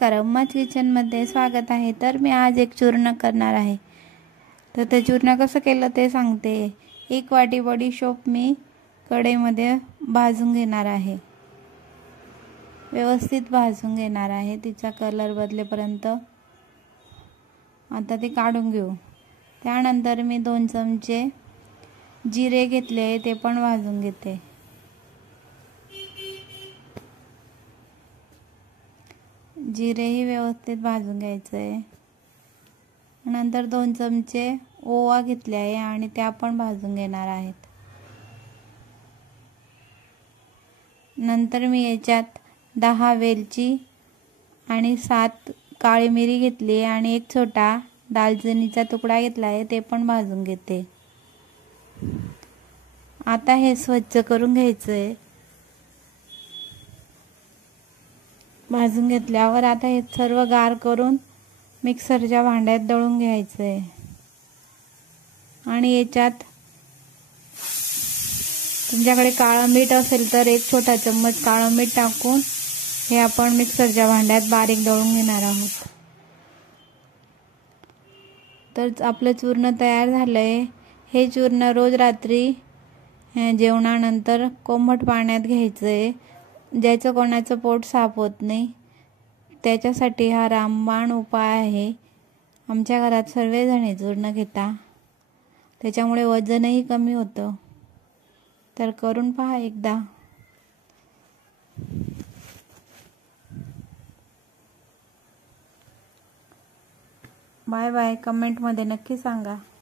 नमस्कार, अम्माच किचनमध्ये स्वागत आहे. तर मी आज एक चूर्ण करणार आहे. तर ते चूर्ण कसं केलं ते सांगते. 1 वाटी बडीशोप मी कढईमध्ये भाजून घेणार आहे. व्यवस्थित भाजून घेणार आहे, तिचा कलर बदलेपर्यंत. आता ते काढून घेऊ. त्यानंतर मी 2 चमचे जिरे घेतले, ते पण भाजून घेते. जिरेही व्यवस्थित भाजून घ्यायचं आहे. नंतर 2 चमचे ओवा घेतले आहे आणि त्या पण भाजून घेणार आहेत. नंतर मी याच्यात 10 वेलची आणि 7 काळी मिरी घेतली आणि एक छोटा दालचिनीचा तुकडा घेतला आहे, ते पण भाजून घेते. आता हे स्वच्छ करून घ्यायचं आहे. भाजून घेतल्यावर आता हे सर्व गार करून मिक्सरच्या भांड्यात दळून घ्यायचं आहे. आणि याच्यात तुमच्याकडे काळं मीठ असेल तर 1 छोटा चम्मच काळं मीठ टाकून हे आपण मिक्सरच्या भांड्यात बारीक दळून घेणार आहोत. तर आपलं चूर्ण तयार झालं आहे. हे चूर्ण रोज रात्री जेवणानंतर कोमट पाण्यात घ्यायचं आहे. ज्याचं कोणाचं पोट साफ होत नाही त्याच्यासाठी हा रामबाण उपाय आहे. आमच्या घरात सर्वजण चूर्ण घेता, त्याच्यामुळे वजनही कमी होतं. तर करून पहा एकदा. Bye bye. कमेंटमध्ये नक्की सांगा.